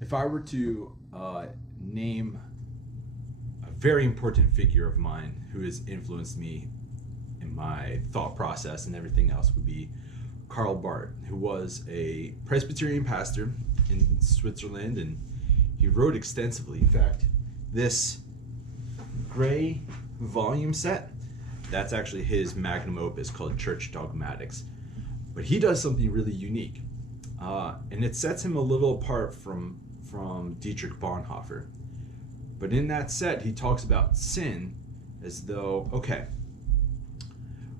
If I were to name a very important figure of mine who has influenced me in my thought process and everything else, would be Karl Barth, who was a Presbyterian pastor in Switzerland, and he wrote extensively. In fact, this gray volume set, that's actually his magnum opus called Church Dogmatics. But he does something really unique, and it sets him a little apart from Dietrich Bonhoeffer. But in that set, he talks about sin as though, okay,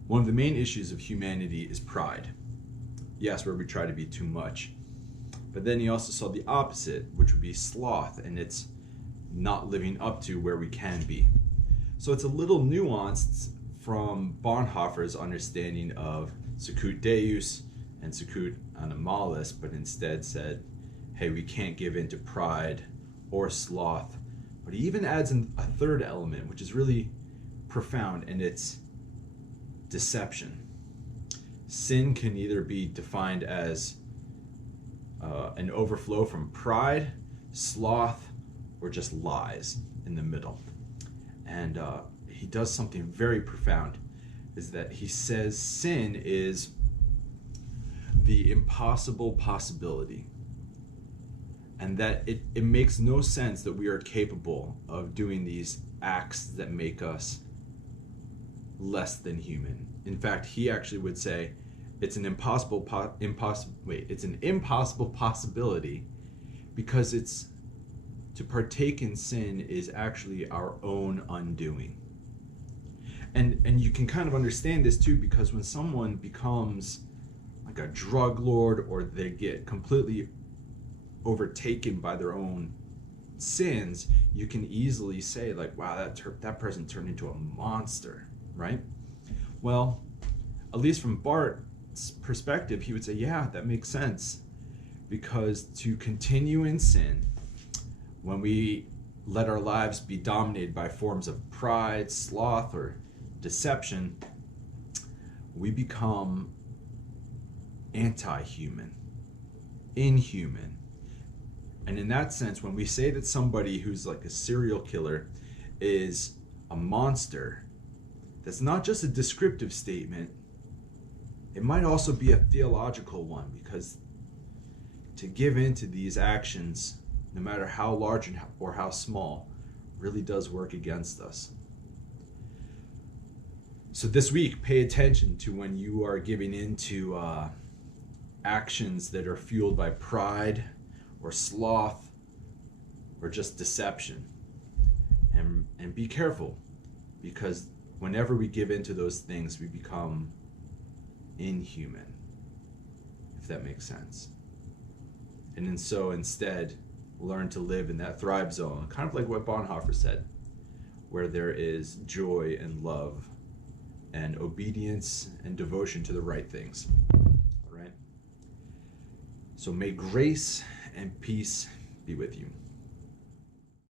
one of the main issues of humanity is pride. Yes, where we try to be too much. But then he also saw the opposite, which would be sloth, and it's not living up to where we can be. So it's a little nuanced from Bonhoeffer's understanding of sicut Deus and sicut animalis, but instead said, hey, we can't give in to pride or sloth. But he even adds in a third element, which is really profound, and it's deception. Sin can either be defined as an overflow from pride, sloth, or just lies in the middle. And he does something very profound, is that he says sin is the impossible possibility, and that it makes no sense that we are capable of doing these acts that make us less than human. In fact, he actually would say it's an impossible possibility, because it's to partake in sin is actually our own undoing. And you can kind of understand this too, because when someone becomes like a drug lord, or they get completely overtaken by their own sins, you can easily say like, wow, that person turned into a monster, right? Well, at least from Barth's perspective, he would say, yeah, that makes sense, because to continue in sin, when we let our lives be dominated by forms of pride, sloth, or deception, we become anti-human, inhuman. And in that sense, when we say that somebody who's like a serial killer is a monster, that's not just a descriptive statement, it might also be a theological one, because to give in to these actions, no matter how large or how small, really does work against us. So this week, pay attention to when you are giving into actions that are fueled by pride or sloth or just deception. And be careful, because whenever we give into those things, we become inhuman, if that makes sense. And so instead, learn to live in that thrive zone, kind of like what Bonhoeffer said, where there is joy and love and obedience and devotion to the right things. All right? So may grace and peace be with you.